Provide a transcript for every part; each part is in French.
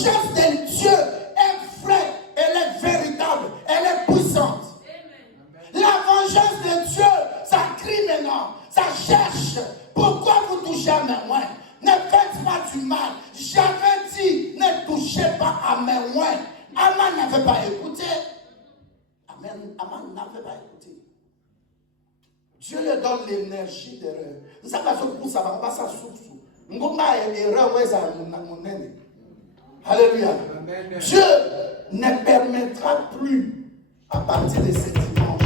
vengeance de Dieu est vraie, elle est véritable, elle est puissante. La vengeance de Dieu, ça crie maintenant, ça cherche. Pourquoi vous touchez à mes moyens? Ne faites pas du mal. J'avais dit, ne touchez pas à mes moyens. Aman n'avait pas écouté. Aman n'avait pas écouté. Dieu lui donne l'énergie d'erreur. Nous savons pas pour ça, on va s'en souffrir. Nous avons erreur, alléluia. Dieu ne permettra plus, à partir de ce dimanche,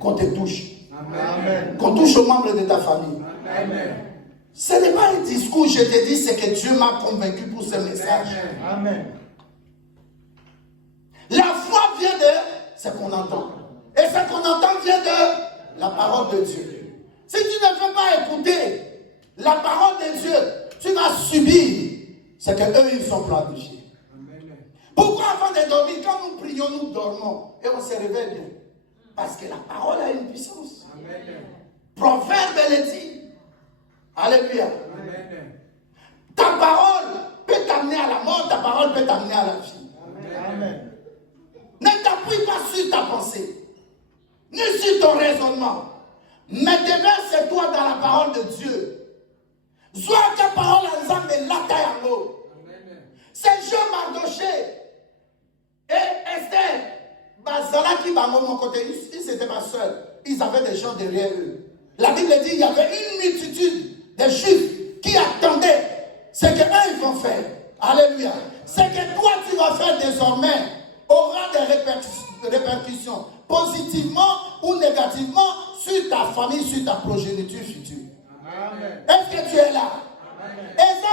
qu'on te touche. Amen. Qu'on touche aux membres de ta famille. Amen. Ce n'est pas un discours, je te dis, c'est que Dieu m'a convaincu pour ce message. Amen. La foi vient de ce qu'on entend. Et ce qu'on entend vient de la parole de Dieu. Si tu ne veux pas écouter la parole de Dieu, tu vas subir ce qu'eux, ils sont planifiés. Pourquoi avant de dormir, quand nous prions, nous dormons et on se réveille bien? Parce que la parole a une puissance. Amen. Proverbe le dit. Alléluia. Amen. Ta parole peut t'amener à la mort, ta parole peut t'amener à la vie. Amen. Ne t'appuie pas sur ta pensée, ni sur ton raisonnement. Mais déverse-toi dans la parole de Dieu. Soit ta parole ensemble de la taille en haut. C'est Jean Mardoché et Esther. Bazalaki Bango, mon côté, ils n'étaient pas seuls. Ils avaient des gens derrière eux. La Bible dit qu'il y avait une multitude de Juifs qui attendaient ce qu'eux ils vont faire. Alléluia. Ce que toi tu vas faire désormais aura des répercussions, positivement ou négativement, sur ta famille, sur ta progéniture future. Amen. Est-ce que tu es là? Et ça,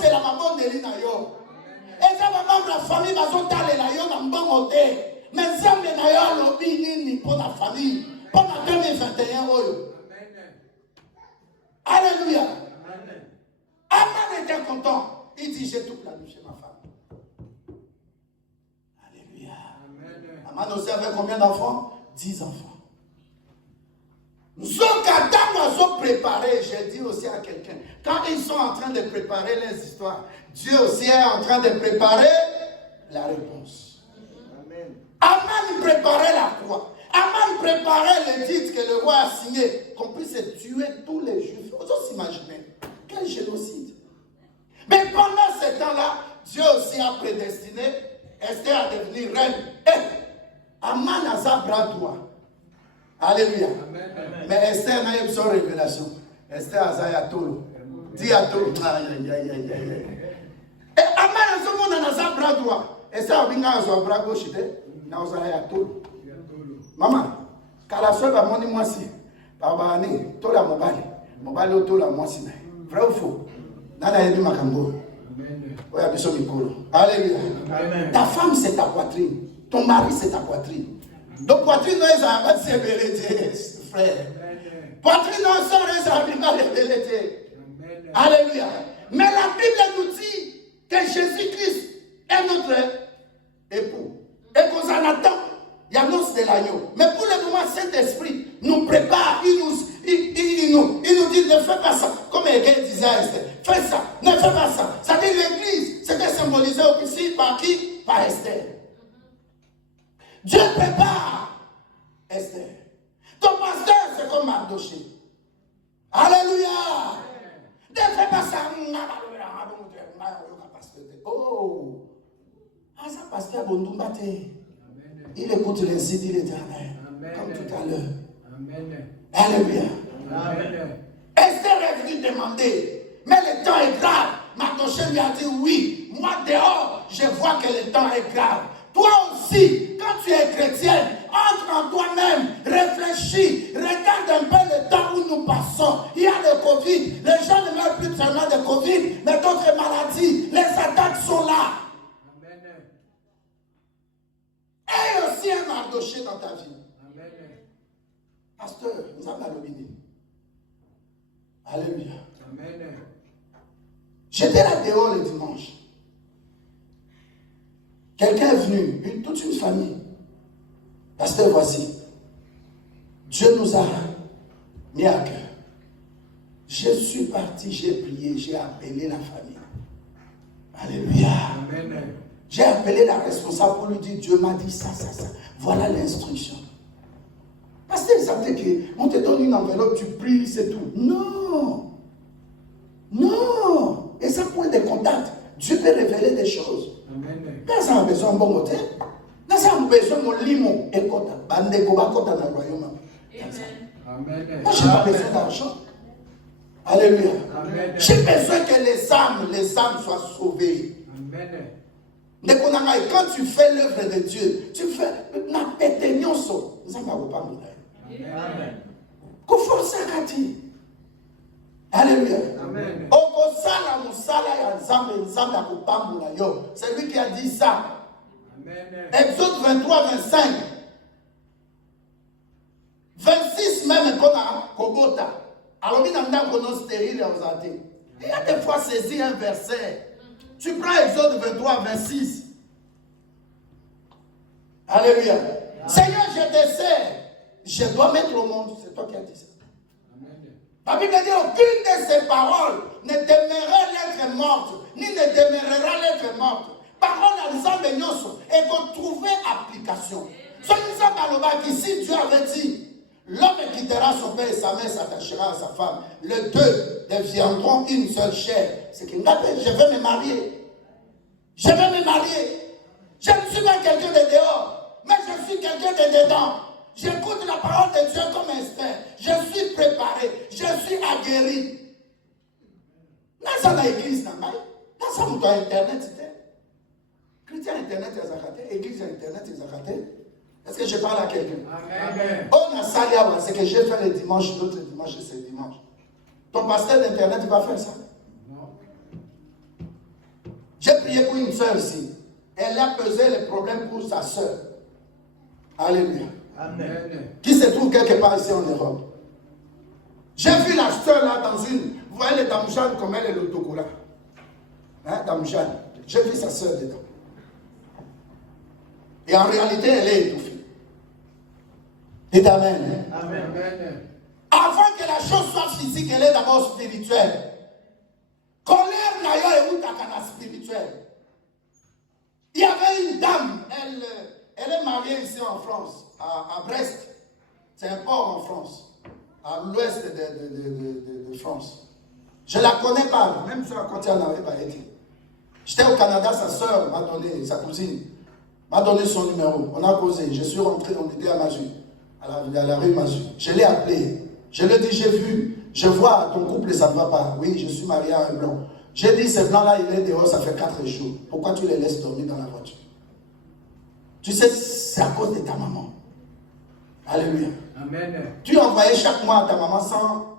c'est la maman de l'Inayo. Et ça, la famille va s'en la yo dans le bon côté. Mais ça, c'est pour la famille, pour la 2021. Alléluia. Aman était content. Il dit, j'ai tout planifié ma femme. Alléluia. Aman aussi avait combien d'enfants? 10 enfants. Nous sommes préparés, j'ai dit aussi à quelqu'un, quand ils sont en train de préparer les histoires, Dieu aussi est en train de préparer la réponse. Aman préparait la croix. Aman préparait le titre que le roi a signé, qu'on puisse tuer tous les Juifs. Vous osez s'imaginer, quel génocide. Mais pendant ce temps-là, Dieu aussi a prédestiné Esther à devenir reine. Et Aman a sa bras droit. Alléluia. Amen. Mais Esther n'a eu son révélation. Esther a sa yatolo. Dis à tout. Et Aman a son monde dans sa bras droit. Esther a bien son bras gauche. Maman, quand la soeur va m'en moi si, papa ni, toi la mobile toi la moi si, vrai ou faux? Nana yébi makambo. Oya biso mikolo. Alléluia. Ta femme c'est ta poitrine, ton mari c'est ta poitrine. Donc poitrine non ça va se vérité, frère. Poitrine non ça va bien la vérité. Alléluia. Mais la Bible nous dit que Jésus-Christ est notre époux. Et qu'on en attend, il y a l'os de l'agneau. Mais pour le moment, Saint-Esprit nous prépare, il nous dit ne fais pas ça. Comme Hégel disait à Esther, fais ça, ne fais pas ça. Ça dit l'église, c'était symbolisé aussi par qui? Par Esther. Dieu prépare Esther. Ton pasteur, c'est comme Mardoché. Alléluia. Ne fais pas ça. Oh. Ah, ça, pasteur Bondumbate, il écoute les cités de l'Éternel, comme tout à l'heure. Alléluia. Esther est venue demander, mais le temps est grave. Mardoché lui a dit oui, moi dehors, je vois que le temps est grave. Toi aussi, quand tu es chrétienne, entre en toi-même, réfléchis, regarde un peu le temps où nous passons. Il y a le Covid, les gens ne meurent plus seulement de Covid, mais d'autres maladies, les attaques sont là. Et aussi un Mardoché dans ta vie. Amen. Pasteur, nous avons l'obéi. Alléluia. Amen. J'étais là dehors le dimanche. Quelqu'un est venu, toute une famille. Pasteur, voici. Dieu nous a mis à cœur. Je suis parti, j'ai prié, j'ai appelé la famille. Alléluia. J'ai appelé la responsable pour lui dire, Dieu m'a dit ça, ça, ça. Voilà l'instruction. Parce que ça veut dire qu'on te donne une enveloppe, tu pries, c'est tout. Non. Non. Et ça, point de contact. Dieu peut révéler des choses. Quand ça a besoin d'un bon moteur, quand ça a besoin d'un limon, et quand ça a besoin d'un royaume. Moi, je n'ai pas besoin d'argent. Alléluia. J'ai besoin que les âmes soient sauvées. Amen. Quand tu fais l'œuvre de Dieu, tu fais la péténionso. Nous n'avons pas de Amen. Alléluia. C'est lui qui a dit ça. Amen. Exode 23, 25. 26 même qu'on a Kogota. Alors, il y a des fois saisi un verset. Tu prends Exode 23, 26. Alléluia. Amen. Seigneur, je te sers. Je dois mettre au monde. C'est toi qui as dit ça. Amen. La Bible dit aucune de ces paroles ne demeurera l'être morte, ni ne demeurera l'être morte. Parole ensemble et qu'on trouvait application. Ici, Dieu avait dit, l'homme quittera son père et sa mère s'attachera à sa femme. Les deux deviendront une seule chair. C'est qu'il m'appelle, je vais me marier. Je vais me marier. Je ne suis pas quelqu'un de dehors, mais je suis quelqu'un de dedans. J'écoute la parole de Dieu comme Esther. Je suis préparé. Je suis aguerri. Dans ça, l'église, dans ça, vous avez Internet, c'était. Chrétien Internet, ils ont raté. Église Internet, ils ont raté. Est-ce que je parle à quelqu'un? Amen. On a ça, c'est que j'ai fait le dimanche, l'autre dimanche, c'est dimanche. Ton pasteur d'Internet, il va faire ça? Non. J'ai prié pour une soeur ici. Elle a pesé les problèmes pour sa soeur. Alléluia. Amen. Qui se trouve quelque part ici en Europe. J'ai vu la soeur là dans une. Vous voyez les Damoujan comme elle est le Togola. Hein, Damoujan. J'ai vu sa soeur dedans. Et en réalité, elle est étouffée. Et amen. Amen. Avant que la chose soit physique, elle est d'abord spirituelle. Colère n'a eu takana spirituelle. Il y avait une dame, elle est mariée ici en France, à Brest. C'est un port en France, à l'ouest de France. Je ne la connais pas, même si quand elle n'avait pas été. J'étais au Canada, sa soeur m'a donné, sa cousine, m'a donné son numéro. On a causé, je suis rentré, on était à Mazu, à la rue Mazu. Je l'ai appelé, je lui ai dit, j'ai vu, je vois ton couple, ça ne va pas. Oui, je suis marié à un blanc. J'ai dit, ce blanc-là, il est dehors, ça fait 4 jours. Pourquoi tu les laisses dormir dans la voiture? Tu sais, c'est à cause de ta maman. Alléluia. Amen. Tu envoyais chaque mois à ta maman 100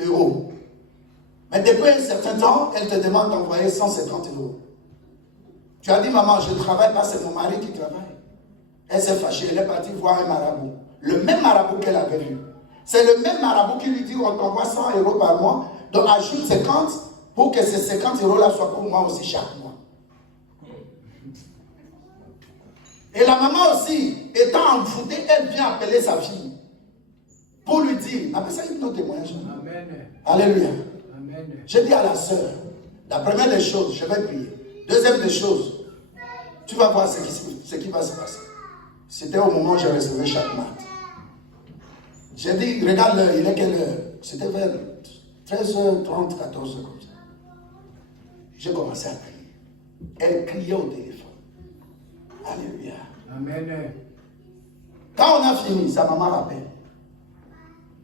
€. Mais depuis un certain temps, elle te demande d'envoyer 150 €. Tu as dit, maman, je ne travaille pas, c'est mon mari qui travaille. Elle s'est fâchée, elle est partie voir un marabout. Le même marabout qu'elle avait vu. C'est le même marabout qui lui dit, on t'envoie 100 € par mois, donc ajoute 50 pour que ces 50 € là soient pour moi aussi chaque mois. Et la maman aussi, étant envoûtée, elle vient appeler sa fille pour lui dire, appelle ça une autre témoignage. Amen. Alléluia. Amen. Je dis à la sœur, la première des choses, je vais prier. Deuxième des choses, tu vas voir ce qui va se passer. C'était au moment où je recevais chaque mat. J'ai dit, regarde l'heure, il est quelle heure? C'était vers 13h30, 14h comme ça. J'ai commencé à crier. Elle criait au téléphone. Alléluia. Amen. Quand on a fini, sa maman rappelle.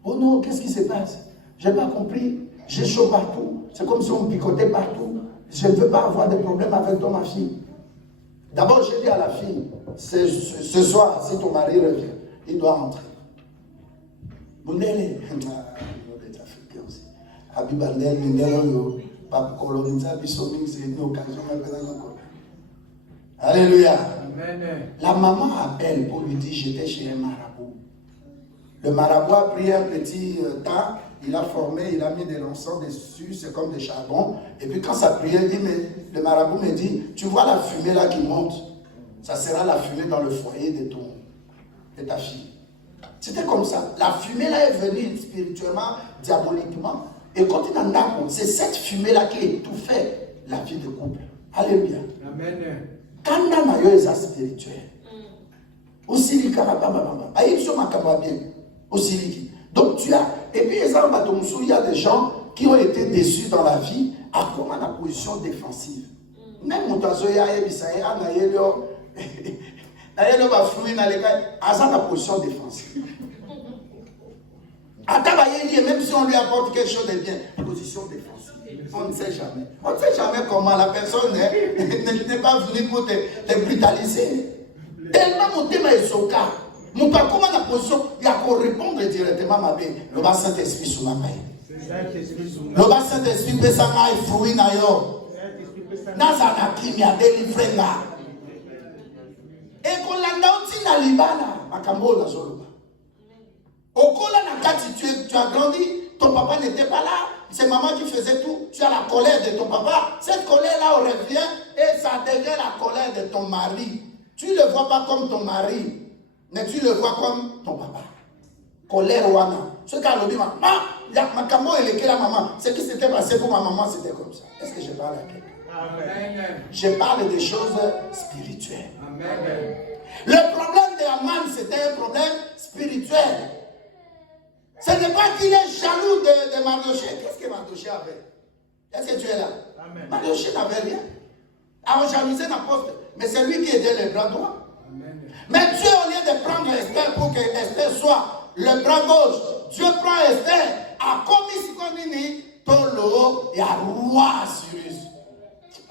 Oh non, qu'est-ce qui se passe? Je n'ai pas compris. J'ai chaud partout. C'est comme si on me picotait partout. Je ne veux pas avoir de problème avec toi, ma fille. D'abord, j'ai dit à la fille, ce soir, si ton mari revient, il doit entrer. Bundele, Abibandel, Bindelo, Pape Colonisa, Bissoming, c'est une occasion. Alléluia. Amen. La maman appelle pour lui dire, j'étais chez un marabout. Le marabout a pris un petit tas, il a formé, il a mis de l'encens dessus, c'est comme des charbons. Et puis quand ça priait, le marabout me dit, tu vois la fumée là qui monte? Ça sera la fumée dans le foyer de ta fille. C'était comme ça. La fumée là est venue spirituellement, diaboliquement. Et quand il en a, c'est cette fumée là qui étouffait la vie de couple. Alléluia. Amen. Kanda na yo eza spirituel. Aussi donc tu as, et puis il y a des gens qui ont été déçus dans la vie à comment la position défensive. Même mon oiseau y a la position défensive. Même si on lui apporte quelque chose de bien, position défensive. On ne sait jamais. On ne sait jamais comment la personne n'est pas venue pour te brutaliser. Tellement mon thème est son cas. Mon pas comment la position, il y a qu'on répondre directement à ma vie. Le bas Saint-Esprit sous la main. Le bas Saint-Esprit peut s'en aller fruit na yo. Nazana qui m'a délivré là. Et qu'on l'a aussi na libana, makambo na zoloba. Au cola na kati tu as grandi, ton papa n'était pas là, c'est maman qui faisait tout. Tu as la colère de ton papa. Cette colère là revient et ça devient la colère de ton mari. Tu ne le vois pas comme ton mari, mais tu le vois comme ton papa. Colère wana. Ce qu'a dit maman, maman, ce qui s'était passé pour ma maman, c'était comme ça. Est-ce que je parle à quelqu'un? Je parle des choses spirituelles. Amen. Le problème de Aman, c'était un problème spirituel. Ce n'est pas qu'il est jaloux de Mardoché. Qu'est-ce que Mardoché avait? Est-ce que tu es là? Mardoché n'avait rien. Alors jalouser n'importe. Mais c'est lui qui était le bras droit. Amen. Mais Dieu, au lieu de prendre Esther pour que Esther soit le bras gauche, Dieu prend Esther à Komisikonini, Tolo et à roi Cyrus.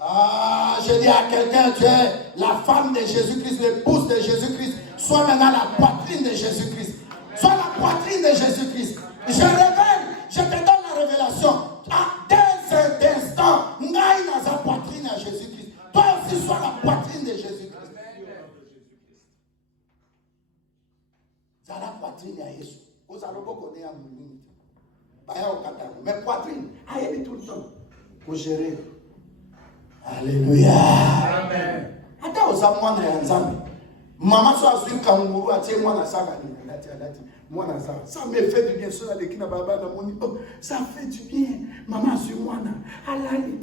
Ah, je dis à quelqu'un, tu es la femme de Jésus-Christ, l'épouse de Jésus-Christ. Sois maintenant la poitrine de Jésus-Christ. Sois la poitrine de Jésus-Christ. Je révèle, je te donne la révélation. Dès cet instant, n'aille dans sa poitrine à Jésus-Christ. Toi aussi, sois la poitrine de Jésus-Christ. C'est la poitrine à Jésus. Vous allez pas connaître un minute. Mais poitrine, aïe, tout le temps. Pour gérer. Alléluia. Amen. Attends, aux amours, maman soit sur kangourou, attends, moi, na saga. Moi, ça me fait du bien. Ça fait du bien. Maman, sur moi, alali.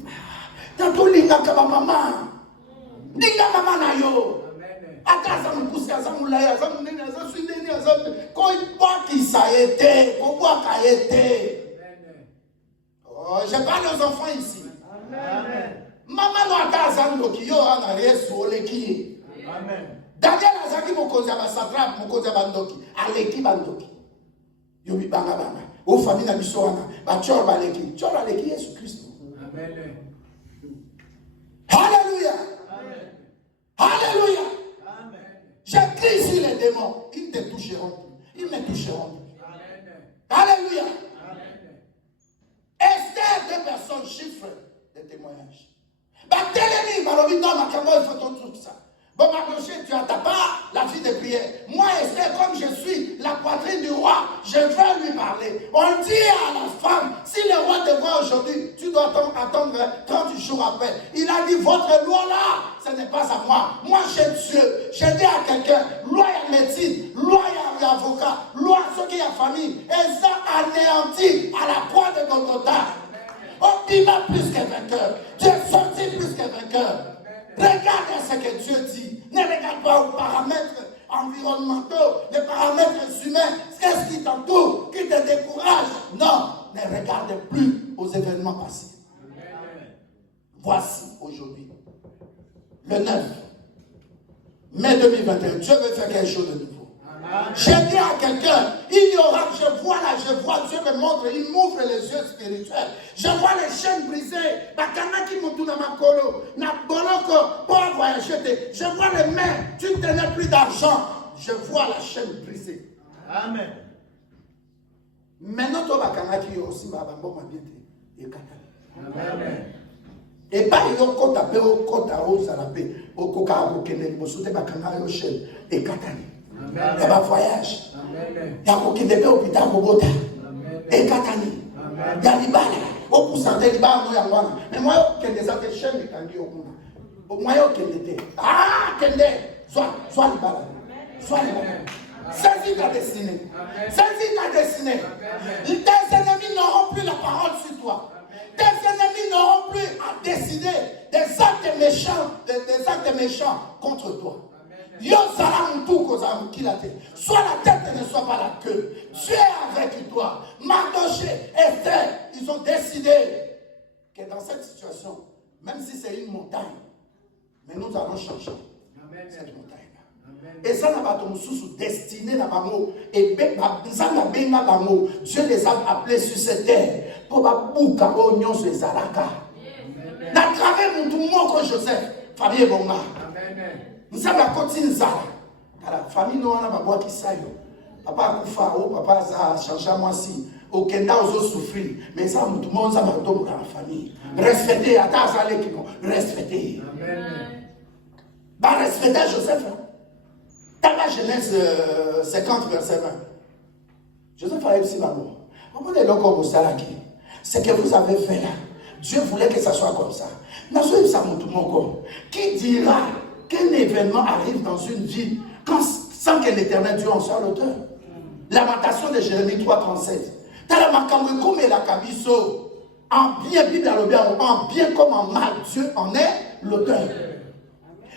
Tato linga kaba maman. Linga maman na yo. Akaza mkusi aza mulaya aza munene aza swindeni aza ko ibaki ça été, ko boaka été. Oh, je parle aux enfants ici. Amen. Maman no akaza ndoki yo ana Yesu oleki. Amen. Daniel azaki mokonzi ba satrap mokonzi ba ndoki aleki bandoki. Yo bi banga banga. O famille na biso wana ba chor ba leki. Chor aleki Yesu Christ. Amen. Alléluia. Amen. Alléluia. Amen. J'écris sur les démons. Ils ne te toucheront plus. Ils ne toucheront plus. Amen. Alléluia. Amen. Esther, deux personnes chiffrent des témoignages. Barthélemy, Balobi, non, ma caméra, il faut tout ça. Bon, Mardoché, tu n'attends pas la fille de prière. Moi, Esther, comme je suis la poitrine du roi, je vais lui parler. On dit à la femme, si le roi te voit aujourd'hui, tu dois attendre 30 jours après. Il a dit, votre loi là, ce n'est pas à moi. Moi, j'ai Dieu. J'ai dit à quelqu'un, loi et médecine, loi et avocat, loi à ceux qui ont famille. Et ça anéanti à la croix de Golgotha. On dit pas plus que vainqueur. Tu es sorti plus que vainqueur. Regarde ce que Dieu dit. Ne regarde pas aux paramètres environnementaux, les paramètres humains. Qu'est-ce qui t'entoure, qui te décourage? Non, ne regarde plus aux événements passés. Voici aujourd'hui, le 9 mai 2021, Dieu veut faire quelque chose de nouveau. J'ai dit à quelqu'un, il y aura, je vois Dieu me montre, il m'ouvre les yeux spirituels. Je vois les chaînes brisées. Je vois les mains, tu ne tenais plus d'argent. Je vois la chaîne brisée. Amen. Maintenant, tu vas aussi Amen. Et pas il y a un tapé au côté à haut salapé au coca au kenen mosote bakanga yo chaîne et katani. Il y a un voyage. Il y a un hôpital Bogota. Et Katani. Il y a l'Ibala. Au poussant de l'Ibala, mais moi, il y a des autres chaînes qui ont dit au moins, il y a ah, Kende. Soit l'Ibala. Soit l'Ibala. Saisis ta destinée. Saisis ta destinée. Tes ennemis n'auront plus la parole sur toi. Tes ennemis n'auront plus à décider des actes méchants contre toi. Soit la tête ne soit pas la queue. Dieu est avec toi. Mardoché, Esther, ils ont décidé que dans cette situation, même si c'est une montagne, mais nous allons changer cette montagne. Et ça n'a pas de destiné à Bango. Et Dieu les a appelés sur cette terre pour bouka oignon sur les alaka. Na travers mon comme Joseph, famille Bonga. Nous avons continué ça. La famille nous a pas qui ça yo. Papa Koufa, papa ça change moi si. Au Kenda aux souffrir. Mais ça tout le monde ça va tomber dans la famille. Respectez à ta salé qui non. Respectez. Bah respectez Joseph. Dans la Genèse 50 verset 20. Joseph a aussi maman. Comment est-ce que vous savez ce que vous avez fait là? Dieu voulait que ça soit comme ça. Qui dira qu'un événement arrive dans une vie sans que l'Éternel Dieu en soit l'auteur? Lamentation de Jérémie 3,37. En bien, Bible en bien comme en mal, Dieu en est l'auteur.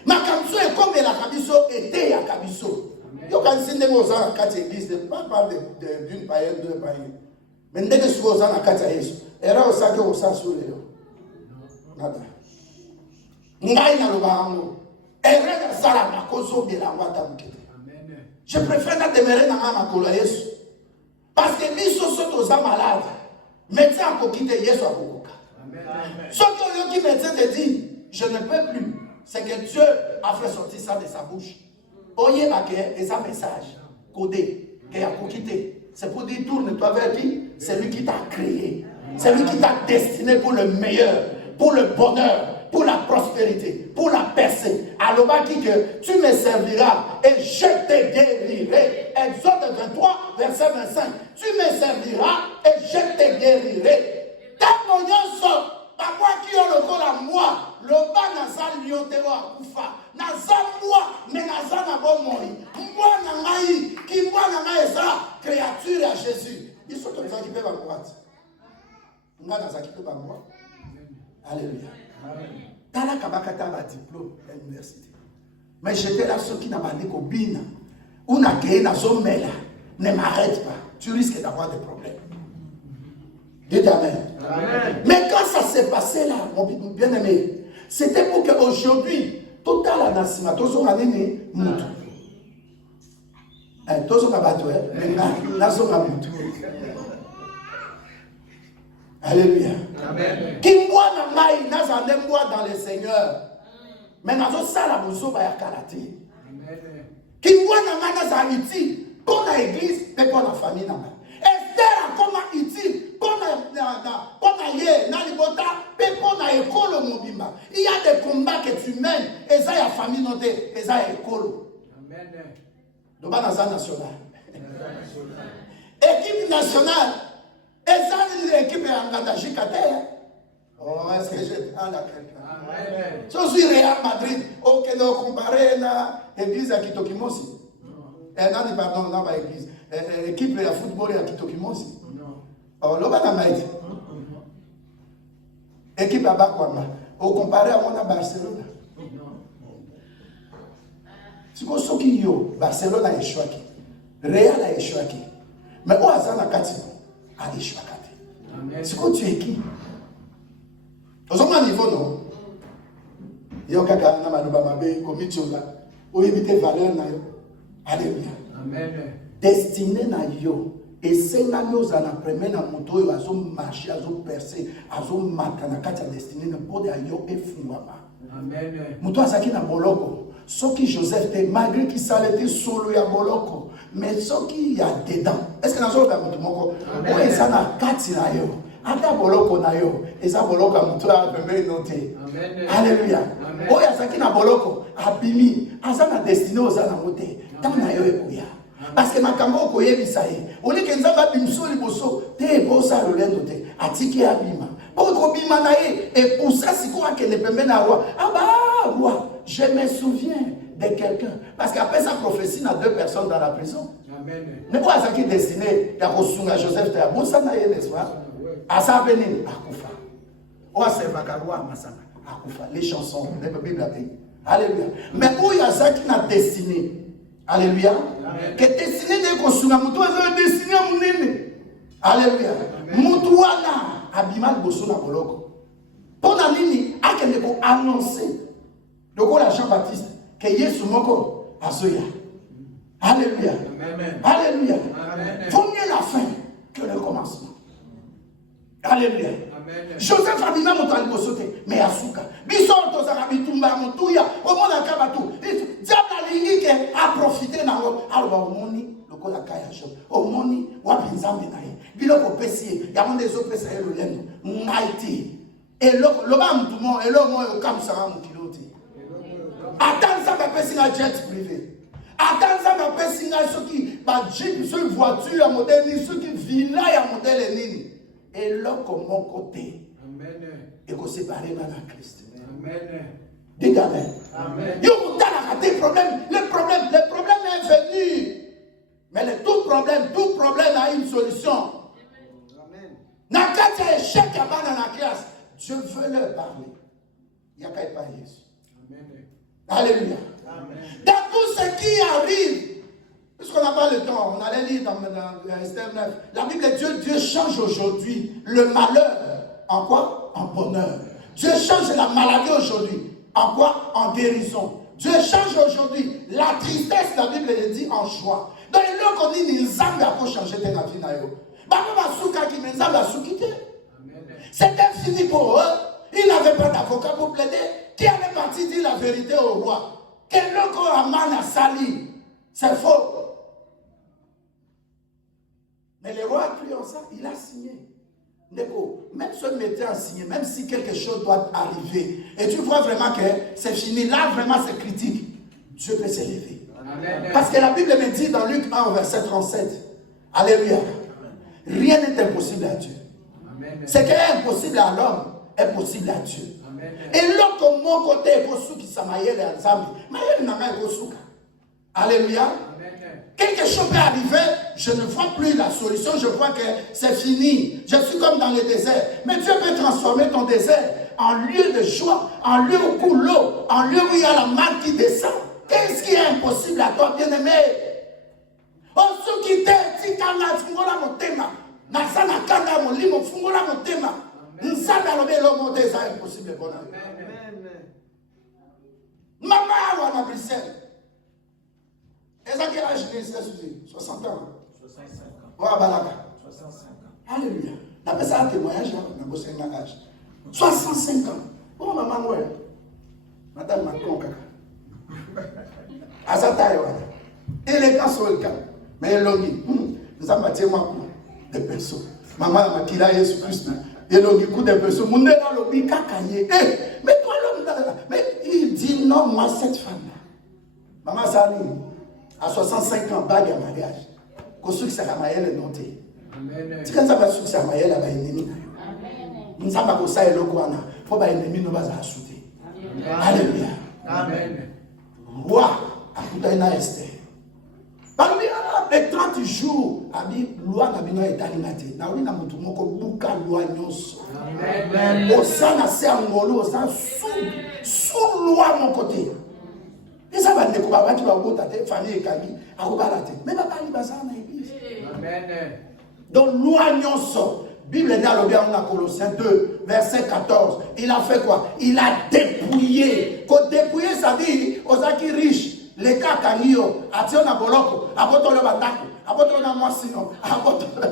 Makamso est comme la Kabiso était à Kabiso. Yo kan sinde mo za kati église de pas parler d'une païenne, deux païennes. Mais ndenge suko za na kati Yesu. Era osake osasu leo. Nada. Ngai na lobango. Era sala na kozo de la wata mukete. Amen. Je préfère na demeurer na ma kolo Yesu. Parce que biso soto za malade. Médecin ko kite Yesu akokoka. Amen. Soto yo qui médecin te dit, je ne peux plus. C'est que Dieu a fait sortir ça de sa bouche. Oyez ma guerre et sa message codé, qu'il a quitté. C'est pour dire tourne-toi vers qui? C'est lui qui t'a créé. C'est lui qui t'a destiné pour le meilleur, pour le bonheur, pour la prospérité, pour la percée. Alors, qui que tu me serviras et je te guérirai. Exode 23, verset 25. Tu me serviras et je te guérirai. Tant mon sort. Papa qui a le col à moi, le bas n'a pas liotéro à Koufa, n'a pas moi, mais n'a pas bon moi. Moi n'a maï, qui moi n'a maï ça, créature à Jésus. Ils sont tous qui peuvent avoir. N'a pas qui peuvent avoir. Alléluia. Tala kabakata va diplôme à l'université. Mais j'étais là ceux qui n'ont pas dit qu'au bina, ou n'a gagné dans son mêle, ne m'arrête pas. Tu risques d'avoir des problèmes. Dites Amen. Amen. Mais quand ça s'est passé là, mon bien-aimé, c'était pour qu'aujourd'hui, total la nasima, tous on a né moutou. Tous on a battu, mais là, on a moutou. Alléluia. Amen. Qui moi n'a maï, n'a jamais moi dans le Seigneur. Mais n'a pas ça la bousseau va y kalaté. Qui moi n'a pas n'a utile pour l'église, mais pour la famille n'a pas. Esther a comment utile. Il y a des combats que tu mènes et ça y a famille notée et ça y a école. Amen. Donc national. Équipe nationale et ça c'est l'équipe engagée. Oh, est-ce que je parle à quelqu'un? Je suis Real Madrid. Ok, donc comparé à l'église à Kitokimosi. Non, pardon, non, pas l'église. Équipe de football à Kitokimosi. Oh, l'homme a maïs. Équipe à Bakwama. Au comparé à mon Barcelone. C'est comme ça qu'il y a Barcelone a échoué. Real a échoué. Mais où est-ce que Katino a échoué? C'est comme tu es qui? Au second niveau, non? Il y a quelqu'un qui a dit que tu as évité valeur. Alléluia. Amen. Destiné na yo. Et c'est là que nous allons prendre moto, nous allons marcher, nous allons percer, nous allons marquer na kati destiné na bode ayo e fungama. Amen. Moto azaki na boloko. Ce qui Joseph était malgré qu'il s'allait solo ya boloko, mais ce qui y a dedans. Est-ce que nous allons faire moto moko? Oui, ça na kati na yo. Ata boloko na yo, et ça boloko moto a pembe noté. Amen. Alléluia. Oh ya zaki na boloko, abimi, asa na destiné oza na moté. Tant na yo ekuya. Parce que makambo okoyebisa ye oli ke nzamba bimso liboso te bosa lolendo te atiki abima poko bima na ye et pour ça siko akende pembe na roi roi je me souviens de quelqu'un parce qu'après sa prophétie na deux personnes dans la prison. Amen. Ne pas ça qui destiné ya kosunga Joseph te bosa na ye n'est-ce pas asa benini akufa Les chansons, les Bibles. Alléluia. Mais où il y a ça qui n'a destiné. Alléluia. Que destiné de Kosuna, Moutoua, destiné à Mounene. Alléluia. Moutouana, Abimal Bosuna Boloko. Pour la ligne, à quel niveau annoncer le rôle de Jean-Baptiste, que Yesu Moko, Asoya. Alléluia. Alléluia. Vaut mieux la fin que le commencement. Alléluia. Joseph a dit non, mais Asuka. Bisson, Tozara, Bitumba, Moutouya, au monde à Kabatou. Diable a ligne qui a profité dans le moni, le col à Kayachon. Au moni, Wapinza Menaye. Biloko Pessie, il y a mon des autres Pessie, le lèvre, Maïti. Et le bam tout le monde, et le monde au Kam Sarah Moukiloti. Attends ça, ma Pessie à jet privé. Attends ça, ma Pessie à ceux qui, ma jeep, ceux qui voiture à modèle, ceux qui villa à modèle et nini. Et là, comme mon côté, et qu'on séparer dans la Christ. Dites Amen. Le problème est venu. Mais tout problème a une solution. Dans le échec à la classe, Dieu veut leur parler. Il n'y a qu'à pas Jésus. Alléluia. Dans tout ce qui arrive, puisqu'on n'a pas le temps, on allait lire dans Esther 9. La Bible dit Dieu change aujourd'hui le malheur en quoi? En bonheur. Dieu change la maladie aujourd'hui en quoi? En guérison. Dieu change aujourd'hui la tristesse, la Bible le dit, en joie. Dans les lieux qu'on dit, Nzambe a pour changer ta vie. C'était fini pour eux. Ils n'avaient pas d'avocat pour plaider. Qui allait partir dire la vérité au roi? Quel loco Aman a sali? C'est faux. Mais le roi a pris en ça, il a signé. Même ce métier a signé, même si quelque chose doit arriver, et tu vois vraiment que c'est fini, là vraiment c'est critique, Dieu peut s'élever. Parce que la Bible me dit dans Luc 1, verset 37, Alléluia, rien n'est impossible à Dieu. Ce qui est impossible à l'homme est possible à Dieu. Et l'homme comme mon côté est possible qui s'amaille à Zambie. Maïel n'a pas possible. Alléluia. Quelque chose peut arriver, je ne vois plus la solution, je vois que c'est fini. Je suis comme dans le désert. Mais Dieu peut transformer ton désert en lieu de joie, en lieu où coule l'eau, en lieu où il y a la manne qui descend. Qu'est-ce qui est impossible à toi, bien-aimé? Oh, ceux qui t'aiment, si quand la fungola mon thème, Nasana kanda mon lit, mon fungola mon thème, Nsana lobe l'homme désert impossible, bon ami. Maman, on a pris celle. Et ça, quel âge est 60 ans. 65 ans. Ouais, Balaga. 65 ans. Alléluia. D'après ça, un témoignage, on a bossé un âge. 65 ans. Oh, maman, ouais. Madame Macron, kaka. Azata, ouais. Élégance sur le cas. Mais elle l'a dit. Nous avons bâti moi des personnes. Maman, m'a dit là, Jésus-Christ. Et le coup des personnes. Mon nez dans le bi, kakaye. Mais toi, l'homme, mais il dit non, moi, cette femme-là. Maman, ça arrive. À 65 ans, bague à mariage. Qu'on souque ça à maïel est noté. Si quand ça va souque ça à maïel, à ennemi. Nous sommes pas comme ça et le Kouana. Faut pas ennemi nous va à souter. Alléluia. Amen. Roi, à Koutaïna Esther. Parmi les 30 jours, Abi, loi n'a est alimentée. N'a pas de monde comme Bouka loi nyos. Amen. Au sein de ces angolo, au sein sous loi mon côté. Et ça va être quoi? Tu vas voir ta famille et Kagi, à Robalate. Mais papa, il va s'en église. Amen. Donc, loi nyos. Bible dans le bien, on a Colossiens 2, verset 14. Il a fait quoi? Il a dépouillé. Quand dépouiller, ça dit, aux acquis riches, les cas kanio, ationa boloko, abotolo batako, abotolo moissino, abotolo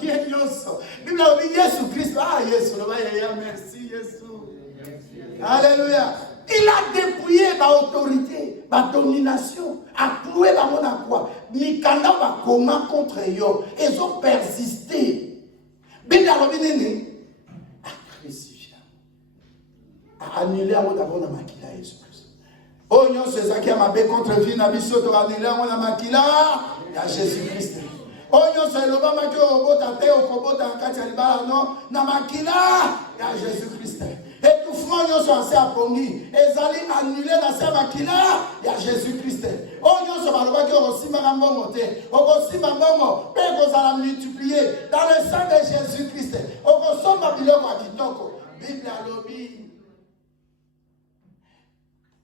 bien yoso. Bible dit Jésus Christ. Ah, Jésus, merci Jésus. Alléluia. Il a dépouillé ma autorité, ma domination, a cloué ma mon quoi. Mikanda va comment contre eux. Ils ont persisté. Bible a revenu à crucifier, à annuler à mon d'abord la maquilla Jésus Christ. Oh non, c'est ça qui a ma contre vie, n'a mis sur annuler à mon la maquilla, il y a Jésus Christ. Oh non, c'est le bas qui au robot à terre, au robot à Katia Libala, non, n'a maquilla, il y a Jésus Christ. Étouffement, nous sommes assez approngis. Et allez annuler la serre makila. Il y a Jésus-Christ. Oh, nous sommes aussi monté. Oh, aussi maman, père, vous allez multiplier dans le sang de Jésus-Christ. Oh, vous sommes à Bible à lobby.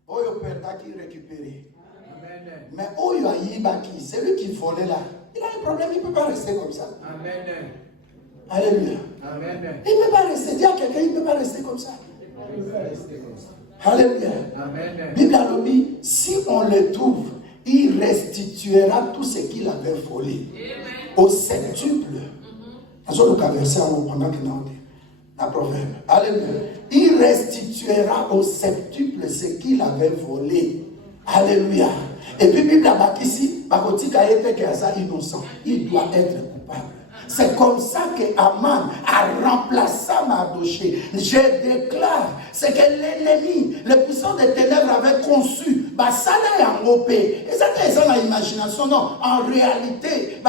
Oh, il y a qui récupérer. Mais oh, il y a Yibaki, c'est lui qui volait là. Il a un problème, il ne peut pas rester comme ça. Amen. Alléluia. Amen. Il ne peut pas rester. Dis à quelqu'un, il ne peut pas rester comme ça. Il ne peut pas rester comme ça. Alléluia. Amen. Bible a dit, si on le trouve, il restituera tout ce qu'il avait volé. Au septuple. Le verset, on prendra que nous la proverbe. Alléluia. Il restituera au septuple ce qu'il avait volé. Alléluia. Et puis, Bible a dit ici, innocent. Il doit être coupable. C'est comme ça que Aman a remplacé Mardoché. Je déclare, c'est que l'ennemi, le puissant des ténèbres avait conçu, ça n'a pas été et ça c'est l'imagination, non. En réalité,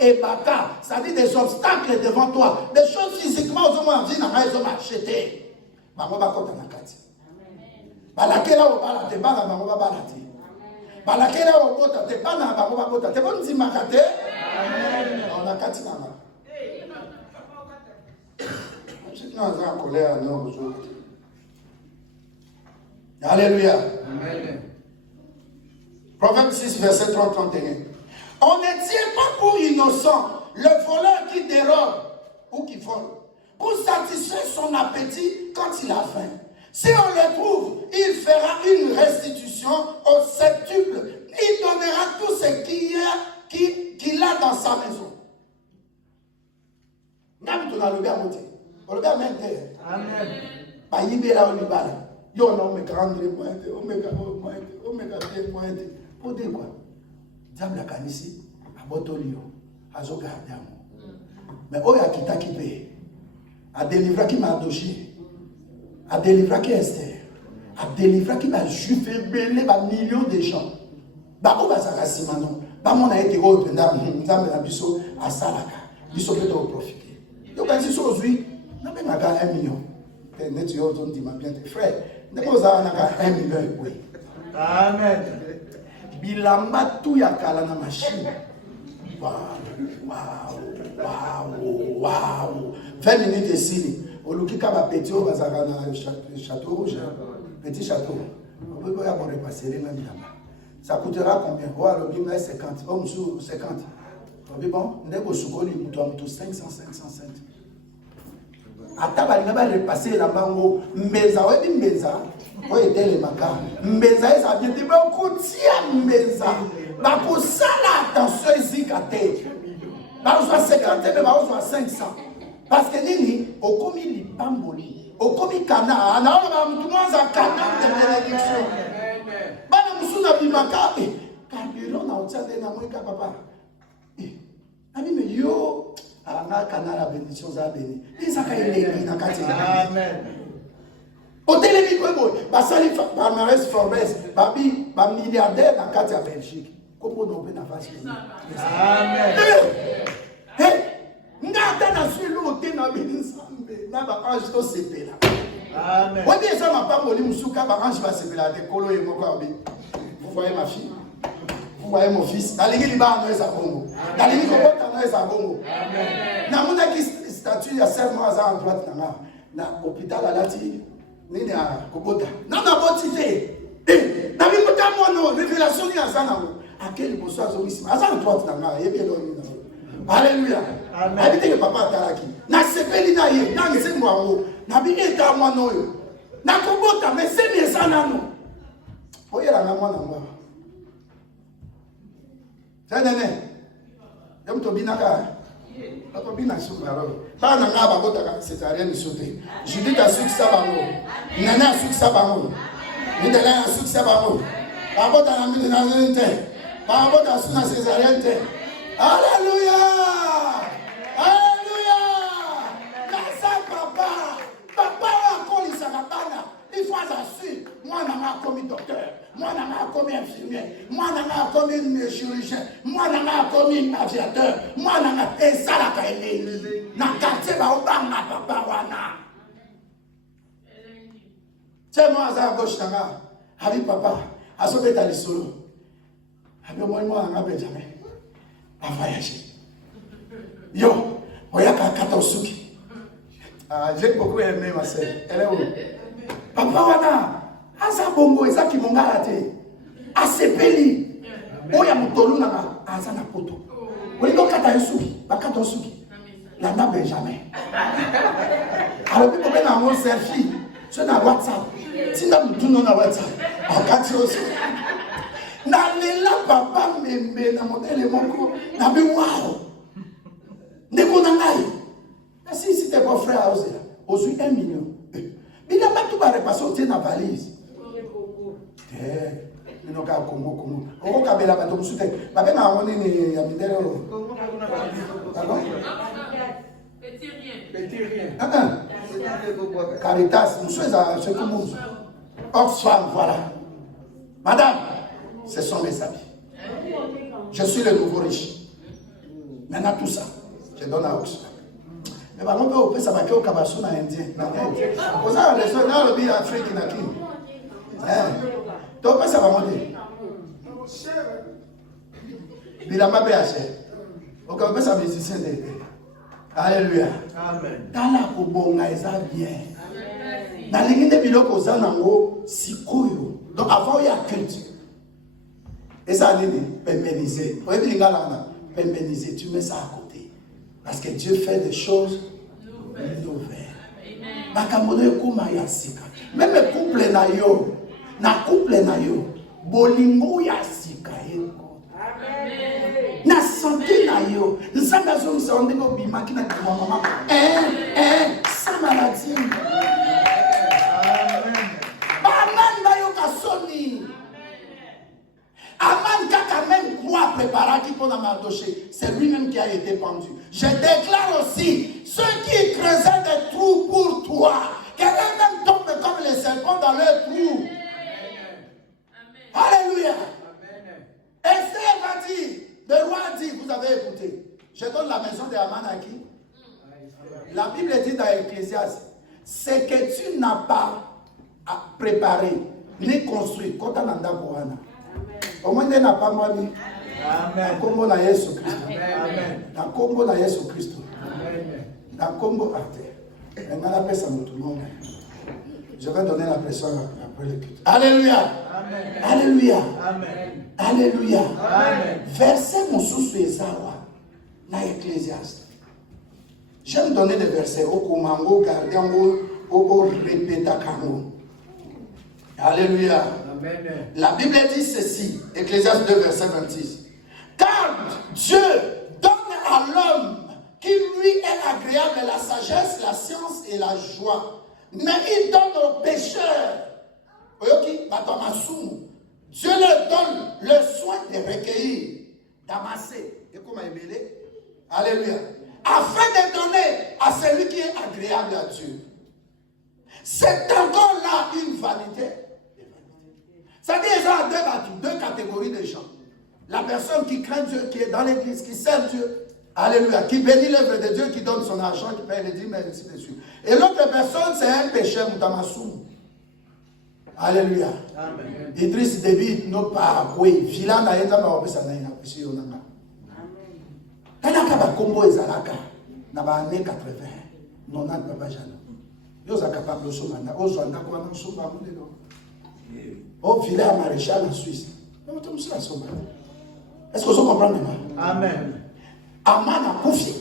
et baka, ça dit des obstacles devant toi, des choses physiquement, ils ont envie, ils ont acheté. Balakela au bala te bala bango ba bala te. Balakela au bota te bala bango ba bota te. Bon di makate. Amen. On a kati na ma. Je suis en colère non aujourd'hui. Alléluia. Amen. Proverbe 6 verset 30-31. On ne tient pas pour innocent le voleur qui dérobe ou qui vole pour satisfaire son appétit quand il a faim. Si on le trouve, il fera une restitution au septuple. Il donnera tout ce qu'il a dans sa maison. Amen. Pour dire quoi? Diable a canissé, à Botolio, à Zogardiamo. Mais Oya Kita qui paye, à délivrer qui m'a doché. A délivré qui Esther, a délivré qui va juif belé ba millions de gens. Ba ko ba saka simano, ba mon a été au nzambe na biso a salaka. Biso peut en profiter. Donc quand ils sont aujourd'hui, na ben na 1 million. Et net yo don di ma bien tes frères. Ne ko za na 1 million oui. Amen. Bilamba tout ya kala na machine. Wow. 20 minutes de signe. Au Lukika va petit au bazar na château rouge, petit château. On peut pas y repasser les mêmes là. Ça coûtera combien? Oh alors bim 50, oh monsieur 50. On bon, ndeko sukoli muto 500. Ataba linga repasser la bango mbeza webi mbeza. O etele maka. Mbeza ça vient de beaucoup tia mbeza. Ba ko sala attention ezikate. Ba ko 50 mais ba ko 500. Parce que nini, okomi libamboli, okomi kana, anaona mtumaza kana de bénédiction. Bana musuna bimaka, carburant na otiande na mweka papa. Ami me yo, ana kana la bénédiction za béni. Isaka eleki na kati. Amen. Otelemi kwebo, basali Palmarès Forbes, babi, ba milliardaire na kati ya Belgique. Kopo no pe na face. Amen. Hey. Ngata na suilo te na binsambe na ba ange to sepela. Amen. Wodi esa mapambo li musuka ba ange va sepela te kolo ye moko abi. Vous voyez ma fille? Vous voyez mon fils? Dalingi liba no esa bongo. Dalingi ko bota no esa bongo. Amen. Na mona ki statue ya serment za en droite na na hôpital alati ni na kobota. Na boti te. Na bi mutamo no révélation ni azana wo. Akeli boso azomisima. Azana droite na ye bien lo. Alléluia. Amen. Habite que papa taraki. Na sepeli na ye, na nzembo ango. Na bi eta mwana oyo. Na kobota mais c'est bien ça nano. Oyela na mwana ngwa. Tadane. Yam to binaka. To bina sukaro. Ba na ngaba bota ka césarienne sauté. Judith a succès bango. Nana a succès bango. Ndela a succès bango. Ba bota na mini na nte. Ba bota suna césarienne te. Alléluia! Alléluia! Nasa papa! Papa a connu sa cabane. Il faut assurer. Moi, je suis comme docteur. Moi, je suis comme infirmier. Moi, je suis comme chirurgien. Moi, je suis comme aviateur. Moi, je suis ça la caille. Na quartier, va au bang, ma papa, wana. Tiens, moi, à gauche, avec papa, à ce bête à l'issolo. Avec moi, on a Benjamin. À voyager. Yo, on y a qu'à 14 souki. J'ai beaucoup aimé ma sœur. Elle est où? Papa, wana, asa bongo, esa qui m'ont garaté. Asepeli. Oya mutolu nanga, asa na poto. On y a qu'à souki, pas 14 souki. Landa Benjamin. Alors, puis, on a un selfie. Sur WhatsApp. Si nous avons WhatsApp, on a aussi. Nalela papa membe na modèle moko na bi wow. Ndeko na ngai. Si c'était pas frère Ozé, Ozu 1 million. Il a pas tout ba repasser dans valise. Nous ka Congo. O ka bela ba to musute. Ba be na woni ni ya midere. Petit rien. Caritas, nous sommes à ce que nous Oxfam, voilà. Madame, ce sont mes amis. Je suis le nouveau riche. Maintenant, tout ça, je donne à Oxfam. Mais par contre, ça va faire au Kabassou dans l'Indien. On a raison, dans le pays d'Afrique, il y a qui. Donc, ça va monter. Il a pas payé. Donc, on peut ça musicien. Alléluia. Amen. Dans la kobonga eza bien. Dans l'ingénieur biloko zanango sikoyo. Donc avant il y a culte. Et ça dit pérenniser. Vous voyez lingala pérenniser, tu mets ça à côté. Parce que Dieu fait des choses nouvelles. Makambo no ekoma ya sika. Même couple na yo, bolingo ya sika eko. Na santé na yo, nzamba zo msonde ko bimaki na mama. Sans maladie. Amen. Amen na yo kasoni. Amen kaka même croix préparé qui pour ma dossier, c'est lui-même qui a été pendu. Je déclare aussi ceux qui creusaient des trous pour toi, que eux-mêmes tombent comme les serpents dans leurs trous. Alléluia. Esther va dire, le roi dit, vous avez écouté, je donne la maison de Haman à qui? La Bible dit dans Ecclésiaste, c'est que tu n'as pas préparé ni construit. Quand on a un au moins, il n'a pas moi. Amen. Na Congo na Yesu Christ. Amen. Na Congo na Yesu Christ. Amen. Na Congo arte. On a la paix à tout le monde. Je vais donner la pression après le culte. Alléluia. Amen. Alléluia. Amen. Alléluia. Amen. Verset mon sous ezawa na Ecclésiaste. J'aime donner des versets au Kumango, garder au répéter kango. Alléluia. Amen. La Bible dit ceci, Ecclésiaste 2, verset 26. Car Dieu donne à l'homme qui lui est agréable la sagesse, la science et la joie. Mais il donne aux pécheurs. Dieu leur donne le soin de recueillir, d'amasser. Et comment il Alléluia. Afin de donner à celui qui est agréable à Dieu. C'est encore là une vanité. Ça dit qu'il y a deux catégories de gens. La personne qui craint Dieu, qui est dans l'église, qui sert Dieu, alléluia, qui bénit l'œuvre de Dieu, qui donne son argent, qui paye les dîmes, et ainsi de suite. Et l'autre personne, c'est un pécheur, Moutamassou. Alléluia. Amen. Idriss David, no Paraguay, Villa Naïda, Maobesa Naïna, Pissi Yonanga. Amen. Tanaka Kombo Ezalaka, Naba année 80, 90 Papa Jano. Yo za capable de somanda, o zwanda kwa na somba mulelo. Au filet à maréchal en Suisse. Est-ce que vous comprenez? Amen. Aman a confié.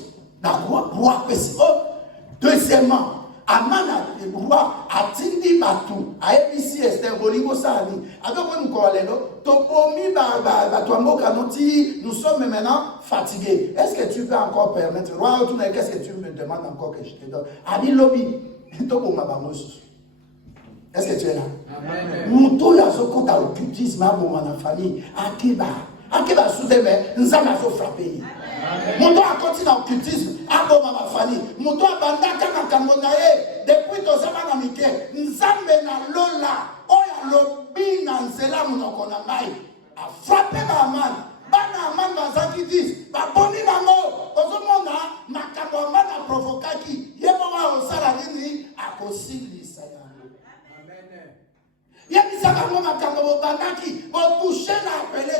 Deuxièmement, Aman a roi a tindi batou. A ébissi Esther Bolingo Sani. Avec nous Topomi Batuambo Kanoti, nous sommes maintenant fatigués. Est-ce que tu peux encore permettre? Roi, qu'est-ce que tu me demandes encore que je te donne? Ami Lobby. Est-ce que tu es là? Moutou ya zo kota occultisme à mon famille. Akiba soudeme, nous avons frappé. Moutou a continué l'occultisme à mon famille. Moutou a bandaka na kamonaye depuis to zama na mike. Nzambe na lola oya lobi na nzela munokona ngai. A frappé ba man. Bana man bazaki dis. Ba boni bango. Ozomona makambo man a provokaki. Yebo wa osala nini akosili saya. bango makambo banaki, bon toucher na appelé,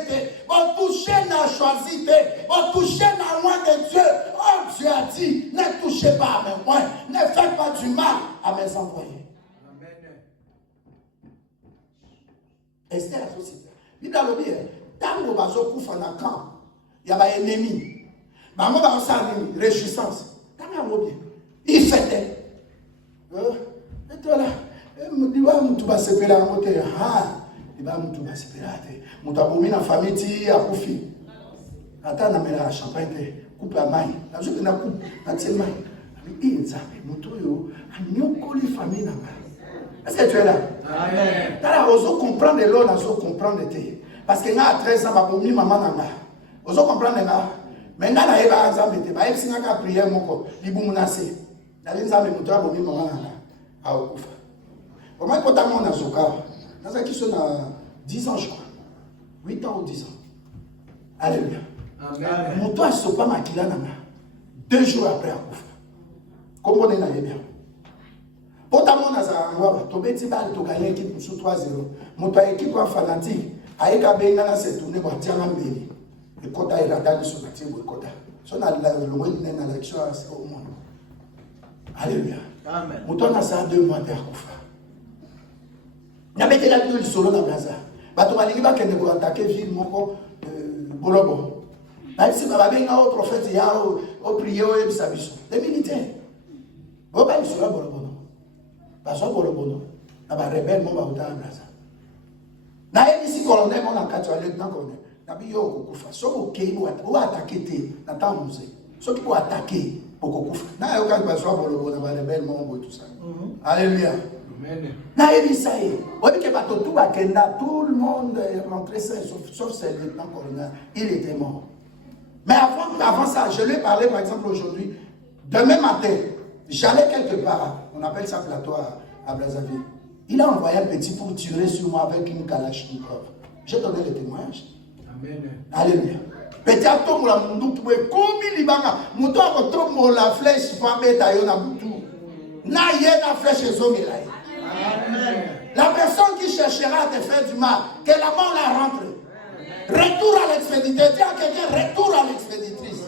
bon toucher na choisi, bon toucher na loin de Dieu. Oh, Dieu a dit, ne touchez pas à mes moyens, ne faites pas du mal à mes envoyés. Amen. Esther a aussi. Bible a dit, tant que bazo kufa na camp, il y a des ennemis. Bango ba osali réjouissance. Tant que bien. Il fêtait. Et toi là, il va mutu ba sepela ngote ha. Il va mutu ba sepela te. Mutu abomi na famille ti akufi. Ata na mela champagne te. Coupe la main. La journée na coupe na tie main. Ami nzambe mutu yo anyokoli famille na nga. Est-ce que tu es là? Amen. Tala ozo comprendre l'eau na zo comprendre te. Parce que nga à 13 ans ba bomi maman na nga. Ozo comprendre nga. Maintenant na eba nzambe te. Ba yebisi nga ka prière moko libumu na se. Na nzambe mutu abomi maman na nga. A okufa. Comment quand on a zoka? Dans un qui sont à 10 ans je crois. 8 ans ou 10 ans. Alléluia. Amen. Mon toit se pas makila nana. 2 jours après à Koufa. Comprenez na bien. Pourtant mon azangwa, to beti bal to gagner équipe sous 3-0. Mon toit équipe en fanatique, aïka benga na se tourner kwa tianga mbeli. Le kota est radar sur la tibre kota. So na le loin na l'élection au monde. Alléluia. Amen. Mon toit na ça 2 mois après Koufa. N'avait la vidéo du solo dans Gaza. Bato balingi ba kende ko attaquer ville moko bolobo. Même si ma bien au prophète ya au prier au bisabiso. Les militaires. Bon ba sur bolobo. Ba so bolobo. Na ba rebelle mo ba uta Gaza. Na ebisi colonel mon akati wa lieutenant colonel. Na bi yo kokufa. So ko kei o attaquer te na ta musée. So ki ko attaquer pour kokufa. Na yo ka ba so bolobo na ba rebelle mo bo tout ça. Alléluia. Amen. Tout le monde est rentré sauf ses lieutenants colonels. Il était mort. Mais avant ça, je lui ai parlé par exemple aujourd'hui. Demain matin, j'allais quelque part. On appelle ça plateau à Brazzaville. Il a envoyé un petit pour tirer sur moi avec une kalachnikov. J'ai donné le témoignage. Amen. Alléluia. Petit à tout, la mundu pouvait comme libanga. Muto a trop la flèche pour mettre à yon à boutou. Na yé na flèche zomelaï. Amen. La personne qui cherchera à te faire du mal, que la mort la rentre. Retour à l'expéditeur. Dis à quelqu'un, retour à l'expéditrice.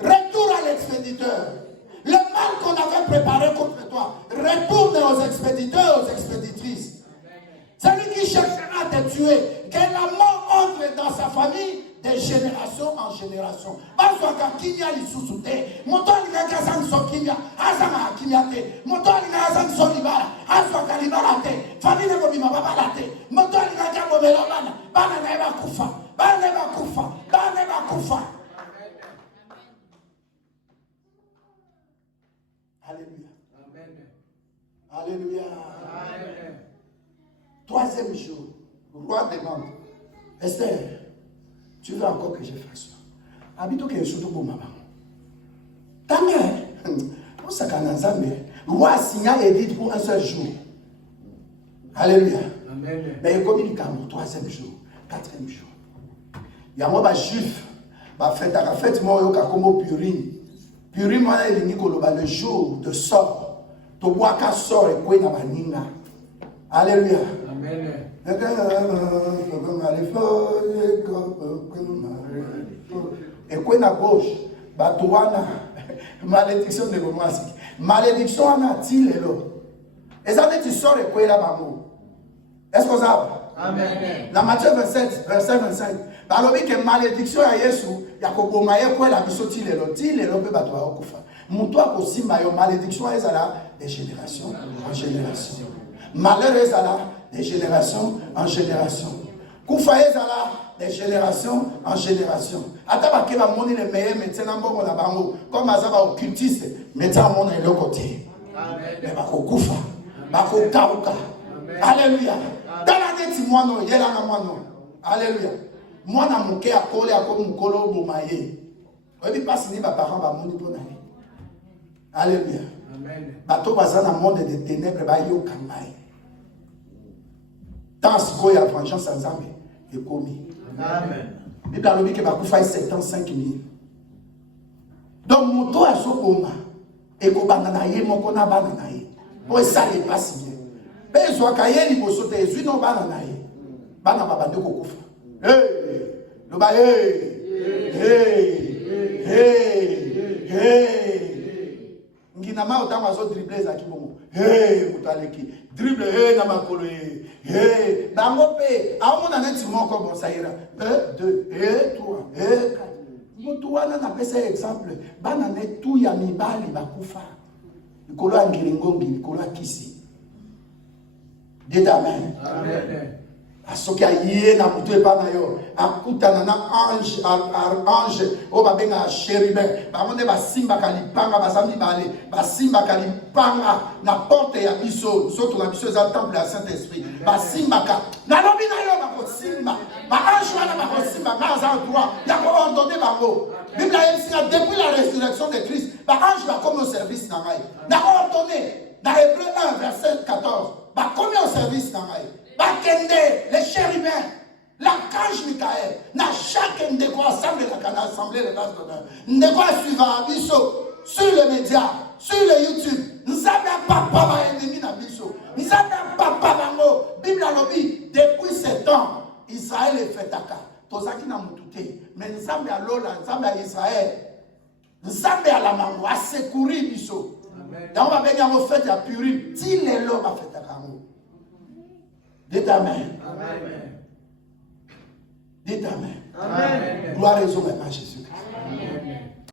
Retour à l'expéditeur. Le mal qu'on avait préparé contre toi, retourne aux expéditeurs, aux expéditrices. Celui qui cherchera à te tuer, que la mort entre dans sa famille de génération en génération. Alléluia. Alléluia. Amen. Troisième jour, le roi demande, Esther, tu veux encore que je fasse ça? Habito que je suis tout pour maman. Ta mère, on s'est canalisé. Le roi a signé Édith pour un seul jour. Alléluia. Amen. Mais il communique à mon troisième jour, quatrième jour. Il y a moi, juif, fête, moi, il y a comme Purim. Purim, moi, il y a le jour de sort. To bois qu'à sort et quoi, il y a Alléluia. Amen. Et quoi na gauche, batouana, malédiction de commencer. Malédiction en a-t-il là? Et ça veut dire tu sors et quoi là-bas? Est-ce que ça va? Amen. Dans Matthieu 27, verset 25, par le que malédiction à Yesu, il y a qu'on maille quoi la mission t'il est là, peut battre au kufa. Mon toi aussi malédiction est là de génération en génération. Malheur est là de génération en génération. Koufa est là de génération en génération. Attends, qu'il va monter les meilleurs médecins dans le monde, comme Azaba occultiste, médecin au monde de l'autre côté. Mais Bako Koufa, Bako Kauka. Alléluia. Dans la neti moi non, yela na moi non. Alléluia. Moi na moké à coller à comme mukolo bomaye. On dit pas si ni parents va monter pour naï. Alléluia. Amen. Bato bazana monde des ténèbres ba yo kamai. Tant ce qu'il y a vengeance sans âme est commis. Amen. Bible a dit que Bakoufa est 75 000. Donc, mon toit a son coma. Et qu'on bananaye, mon qu'on a bananaye. Pour ça, il n'est pas si bien. Mais soit kaye ni bosote ezui no bana na ye. Bana babande ko kufa. Le ba Nginama otama zo dribble za kibongo. Mutaleki. Dribble na makolo bango pe aomona neti moko bon ça ira. 1 2 3 4. Moto wana na pesa exemple bana ne tu ya mibali bakufa. Likolo ya ngiringongi, likolo ya kisi. Dites amen. Amen. Asoki aye na mutu epana yo akutana na ange o babenga chérubin bamonde basimbaka lipanga bazambi bale basimbaka lipanga na porte ya biso soto na biso za temple ya Saint-Esprit basimbaka na lobi na yo bakosimba ba ange wana bakosimba ngaza droit ya ko ordonner bango Bible a depuis la résurrection de Christ ba ange ba comme au service na ngai na ordonner dans Hébreux 1 verset 14 ba comme au service na ngai Bakende, les chérubins, l'archange Michael, na chaque ndeko assemblée la assemblée les bases d'honneur. Ndeko suivant Abisso sur les médias, sur le YouTube. Nous avons papa ba ennemi na biso. Nous avons papa bango. Bible a lobby depuis 7 ans, Israël est fait taka. Tozaki na mutute, mais nous avons à Lola, nous avons à Israël. Nous avons à la mango, à secourir biso. Donc on va venir en fait à Purim, ti les lots va fait taka. Dites amen. Amen. Dites amen. Amen. Gloire aux hommes à Jésus.